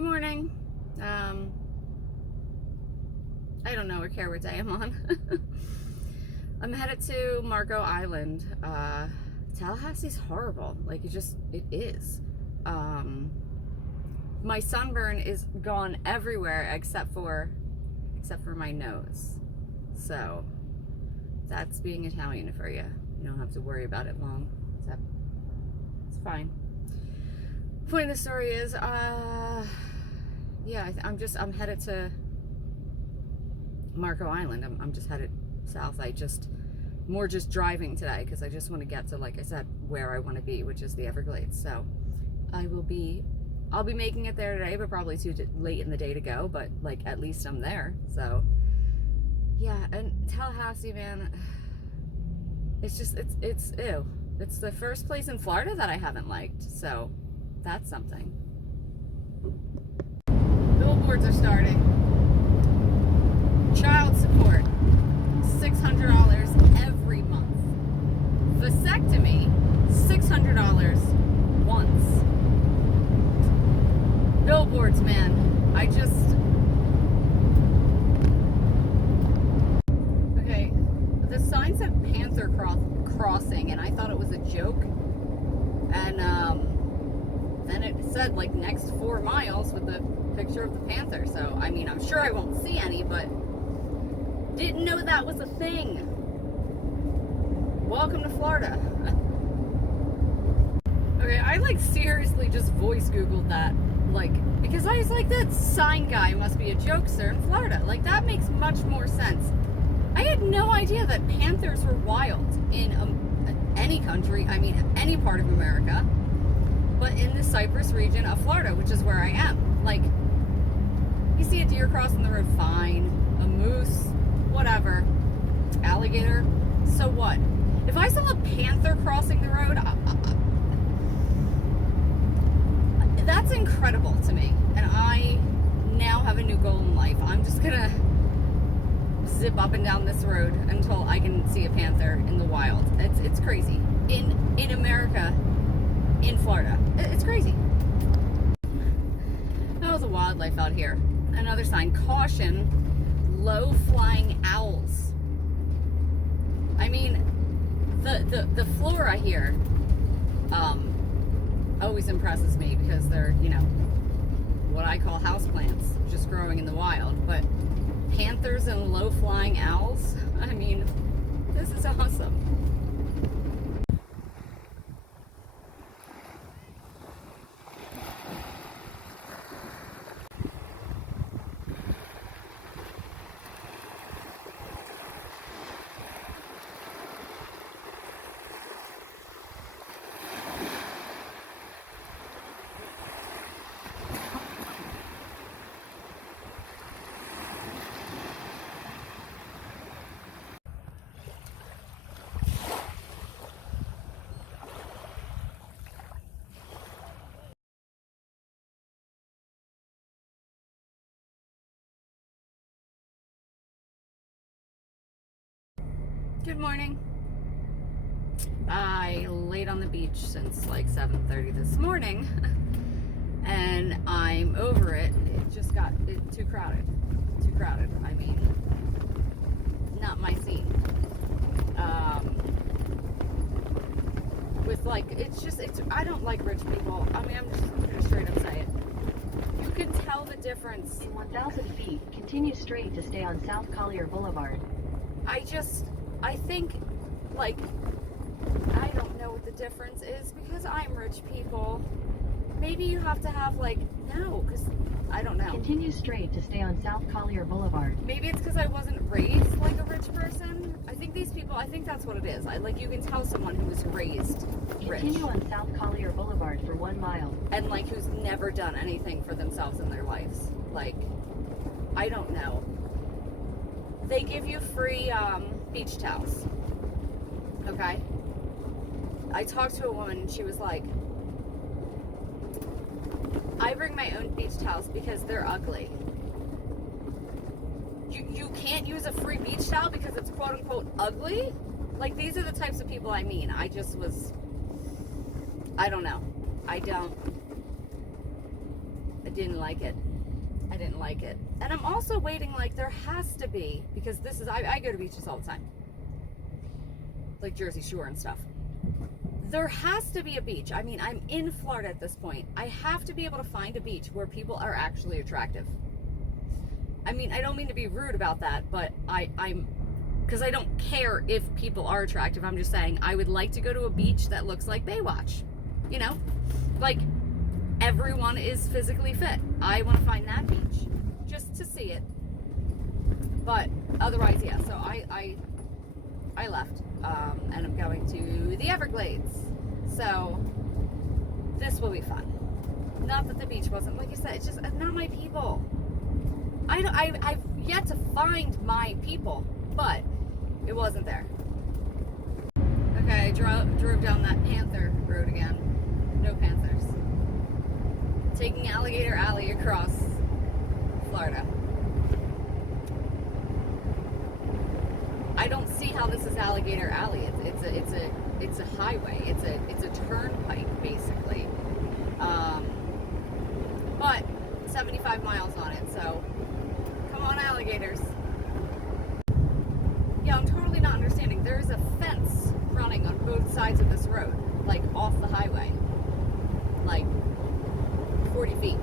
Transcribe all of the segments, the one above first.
Good morning. I don't know or care what day I'm on. I'm headed to Marco Island. Tallahassee's horrible. Like, it is. My sunburn is gone everywhere except for my nose. So that's being Italian for you. You don't have to worry about it long. It's fine. Point of the story is, yeah, I'm headed to Marco Island. I'm just headed south. More just driving today because I just want to get to, like I said, where I want to be, which is the Everglades. So I'll be making it there today, but probably too late in the day to go, but like at least I'm there. So yeah, and Tallahassee, man, it's ew. It's the first place in Florida that I haven't liked, so that's something. Billboards are starting. Child support, $600 every month. Vasectomy, $600 once. Billboards, man. Okay, the sign said Panther Crossing, and I thought it was a joke. And then it said, like, next 4 miles with the picture of the panther. So, I mean, I'm sure I won't see any, but didn't know that was a thing. Welcome to Florida. Okay, I, like, seriously just voice Googled that. Like, because I was like, that sign guy must be a jokester in Florida. Like, that makes much more sense. I had no idea that panthers were wild in any country, I mean, any part of America, but in the Cypress region of Florida, which is where I am. Like, you see a deer crossing the road, fine. A moose, whatever. Alligator, so what? If I saw a panther crossing the road, that's incredible to me. And I now have a new goal in life. I'm just gonna zip up and down this road until I can see a panther in the wild. It's crazy. In America, in Florida. It's crazy. Oh, the wildlife out here. Another sign, caution, low-flying owls. I mean, the flora here always impresses me because they're, you know, what I call houseplants, just growing in the wild. But panthers and low-flying owls, I mean, this is awesome. Good morning. I laid on the beach since like 7:30 this morning, and I'm over it. It just got too crowded. Too crowded. I mean, not my scene. With like, I don't like rich people. I mean, I'm just gonna straight up say it. You can tell the difference. In 1,000 feet, continue straight to stay on South Collier Boulevard. I think, like, I don't know what the difference is because I'm rich people. Maybe you have to have, like, no, because I don't know. Continue straight to stay on South Collier Boulevard. Maybe it's because I wasn't raised like a rich person. I think that's what it is. Like, you can tell someone who was raised rich. Continue on South Collier Boulevard for 1 mile. And, like, who's never done anything for themselves in their lives. Like, I don't know. They give you free, beach towels. Okay? I talked to a woman and she was like, I bring my own beach towels because they're ugly. You can't use a free beach towel because it's quote unquote ugly? Like, these are the types of people I mean. I don't know. didn't like it. I didn't like it. And I'm also waiting, like, there has to be, because this is, I go to beaches all the time, like Jersey Shore and stuff. There has to be a beach. I mean, I'm in Florida at this point. I have to be able to find a beach where people are actually attractive. I mean, I don't mean to be rude about that, but I'm, because I don't care if people are attractive. I'm just saying I would like to go to a beach that looks like Baywatch. You know? Like, everyone is physically fit. I want to find that beach just to see it. But otherwise, yeah. So I left, and I'm going to the Everglades. So this will be fun. Not that the beach wasn't, like you said, it's just not my people. I've yet to find my people, but it wasn't there. Okay, I drove down that Panther Road again. No panthers. Taking Alligator Alley across Florida. I don't see how this is Alligator Alley. It's a highway. It's a turnpike basically. But 75 miles on it. So come on, alligators. Yeah, I'm totally not understanding. There's a fence running on both sides of this road, like off the highway, like 40 feet,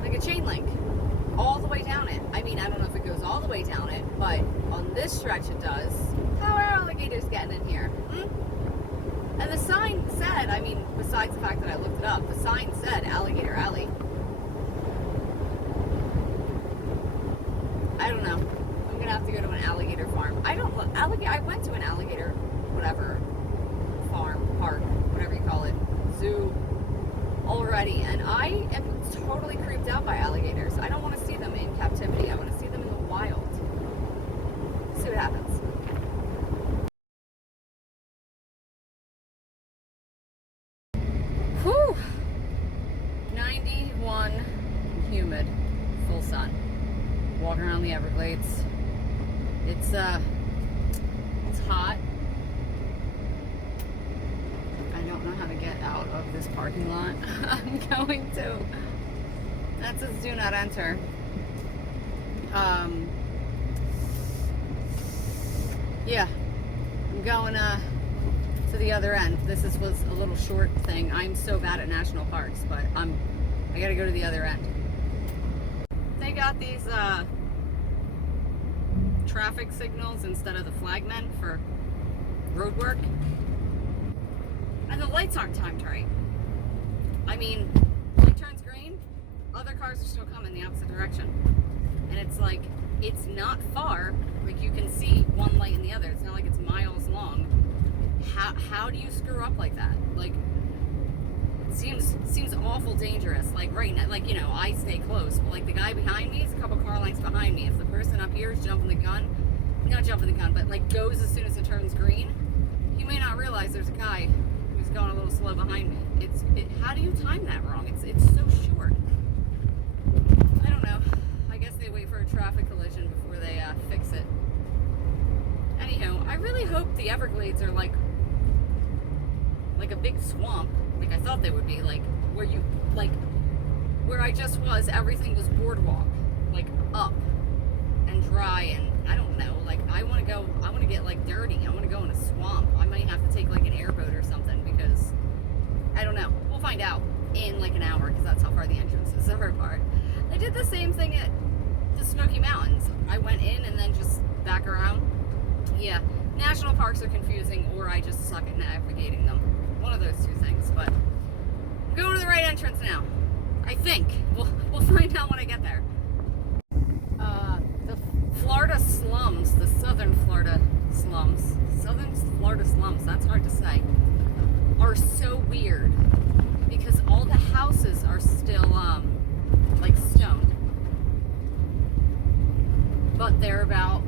like a chain link, all the way down it. I mean, I don't know if it goes all the way down it, but on this stretch it does. How are alligators getting in here? And the sign said, I mean, besides the fact that I looked it up, the sign said Alligator Alley. I don't know. I'm gonna have to go to an alligator farm. I don't look alligator. I went to an alligator, whatever, farm, park, whatever you call it, zoo, already, and I am totally creeped out by alligators. I don't want to see them in captivity. I want to see them in the wild. See what happens. Whew. 91, humid, full sun. Walking around the Everglades. It's hot. I don't know how to get out of this parking lot. I'm going to. That says do not enter. Yeah, I'm going to the other end. This was a little short thing. I'm so bad at national parks, but I gotta go to the other end. They got these traffic signals instead of the flagmen for road work, and the lights aren't timed right. I mean, light turns green, other cars are still coming the opposite direction, and it's like, it's not far, like you can see one light in the other. It's not like it's miles long. How do you screw up like that? Like, seems awful dangerous. Like right now, like, you know, I stay close, but like the guy behind me is a couple car lengths behind me. If the person up here is jumping the gun, not jumping the gun, but like goes as soon as it turns green, he may not realize there's a guy who's going a little slow behind me. How do you time that wrong? It's so short. I don't know. I guess they wait for a traffic collision before they fix it. Anyhow, I really hope the Everglades are like a big swamp, like I thought they would be, like where I just was, everything was boardwalk, like up and dry, and I don't know, like I want to get like dirty. I want to go in a swamp. I might have to take like an airboat or something, because I don't know. We'll find out in like an hour, because that's how far the entrance is, the hard part. I did the same thing at the Smoky Mountains. I went in and then just back around. Yeah, national parks are confusing, or I just suck at navigating them. One of those two things, but I'm going to the right entrance now. I think. We'll find out when I get there. The Florida slums, the southern Florida slums, that's hard to say, are so weird, because all the houses are still like stone, but they're about,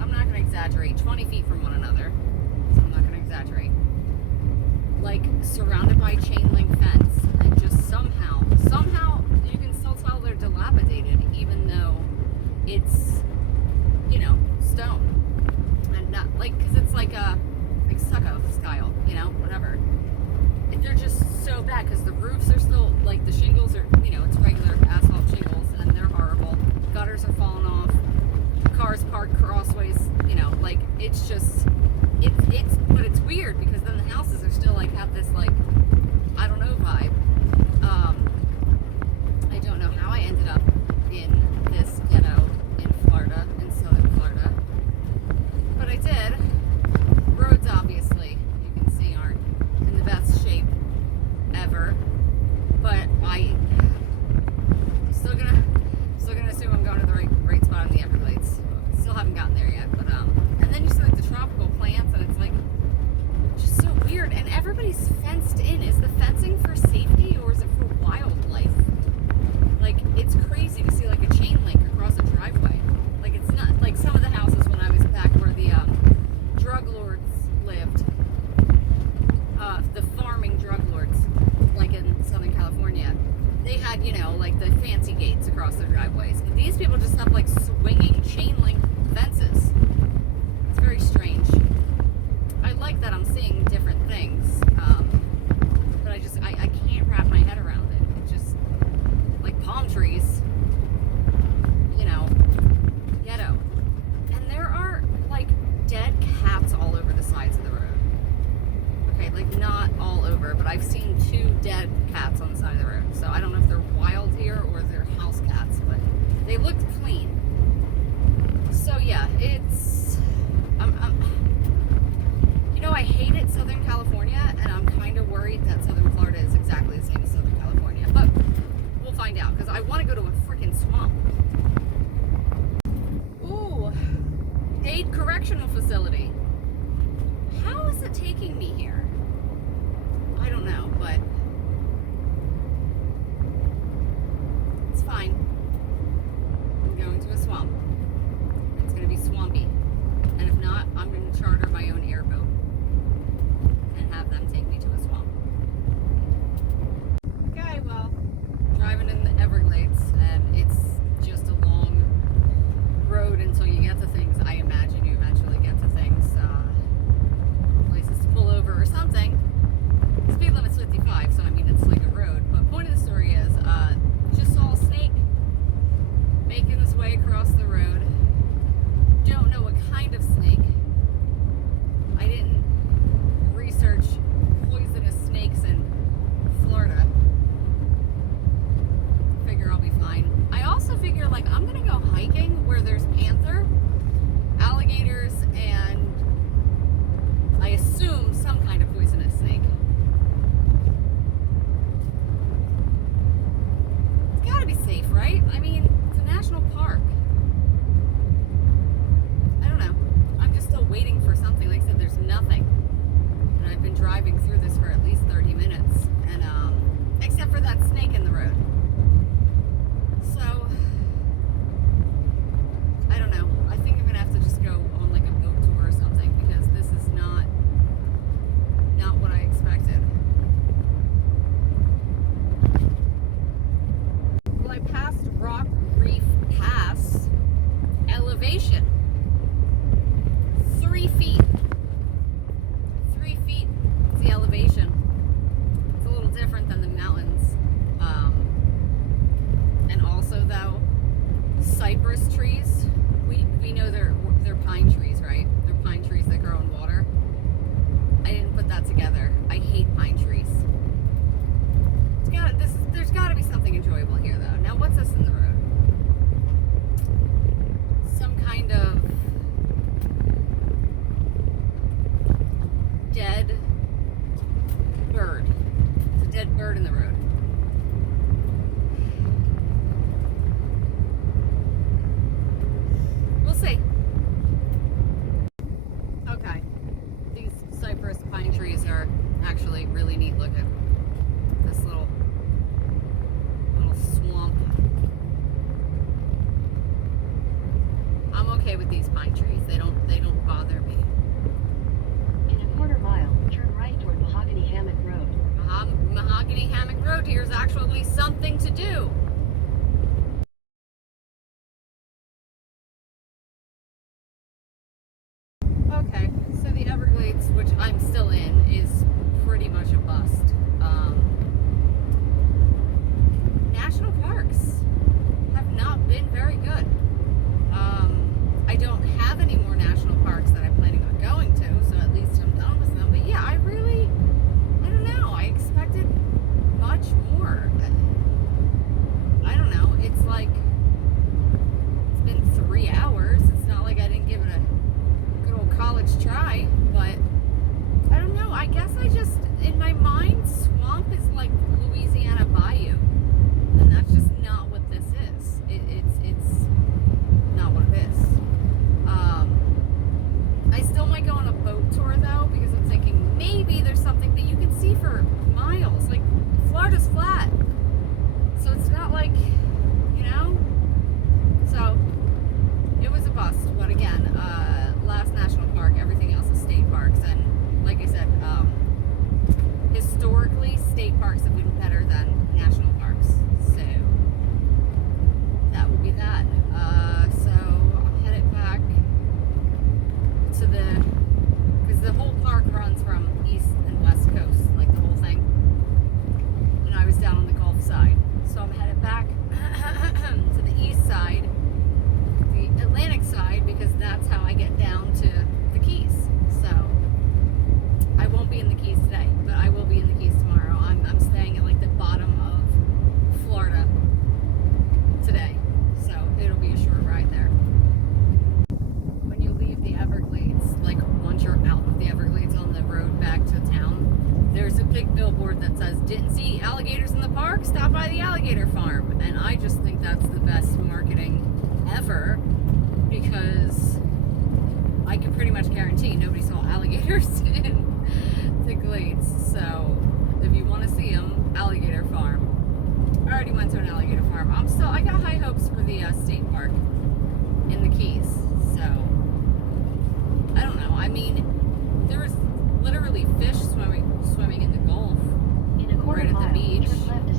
I'm not going to exaggerate, 20 feet from one another, so I'm not going to exaggerate, like surrounded by chain link fence, and just somehow you can still tell they're dilapidated, even though it's, you know, stone, and not like, because it's like stucco style, you know, whatever. They're just so bad, because the roofs are still, like the shingles are, you like the fancy gates across their driveways. But these people just have like swinging chain link fences. It's very strange. I like that I'm seeing different things, but I can't wrap my head around it. It's just like palm trees, you know, ghetto. And there are like dead cats all over the sides of the road. Okay, like not all over, but I've seen 2 dead cats on the side of the road. So I don't know if they're wild here or they're house cats, but they looked clean. So yeah, it's, you know, I hated Southern California, and I'm kind of worried that Southern Florida is exactly the same as Southern California. But we'll find out, because I want to go to a freaking swamp. Ooh, Dade Correctional Facility. How is it taking me here? I don't know, but it's fine. I'm going to a swamp. It's going to be swampy. And if not, I'm going to charter my own airboat and have them take me to a swamp. Okay, well, driving in the Everglades, and it's just a long road until you get to things. I imagine you eventually get to things, places to pull over or something. Speed limit's 55, so I mean it's like a road. But point of the story is, just saw a snake making his way across the road. Don't know what kind of snake. I didn't research poisonous snakes in Florida. Figure I'll be fine. I also figure like I'm gonna go hiking where there's panther, alligators, and I assume some kind of poisonous snake. It's gotta be safe, right? I mean, it's a national park. I don't know. I'm just still waiting for something. Like I said, there's nothing. And I've been driving through this for at least 30 minutes. And, except for that snake in the road. So, I don't know. I think I'm gonna have to just go on like a boat tour or something, because this is not what I expected. Well, I passed Rock Reef Pass elevation. 3 feet. 3 feet is the elevation. It's a little different than the mountains. And also though, cypress trees, we know they're pine trees, right? They're pine trees that grow in water. I didn't put that together. I hate pine trees. There's gotta be something enjoyable here though. Now what's this in the road? Some kind of dead bird. It's a dead bird in the road. We'll see. Okay. These cypress pine trees are actually really neat looking. This little swamp. I'm okay with these pine trees. They don't bother me. In a quarter mile, turn right toward Mahogany Hammock Road. Mahogany Hammock Road here is actually something to do. Okay, so the Everglades, which I'm still in, is pretty much a bust. National parks have not been very good. I don't have any more national parks that I'm planning on going to, so at least I'm done with them. But yeah, I don't know. I expected much more. I don't know. It's like, it's been 3 hours. It's not like I didn't give it a good old college try, but I don't know. I guess I just, in my mind, swamp is like Louisiana Bayou. And that's just not what this is. It's not what it is. I still might go on a boat tour though, because I'm thinking maybe there's something that you can see for miles. Like, Florida's flat. So it's not like, you know? So, it was a bust. But again, last national park, everything else is state parks. And like I said, historically, state parks have been better than national parks. So, alligator farm, and I just think that's the best marketing ever, because I can pretty much guarantee nobody saw alligators in the Glades. So if you want to see them, alligator farm. I already went to an alligator farm. I got high hopes for the state park in the Keys. So I don't know. I mean, there was literally fish swimming in the Gulf In a quarter right at the mile, beach. turn left to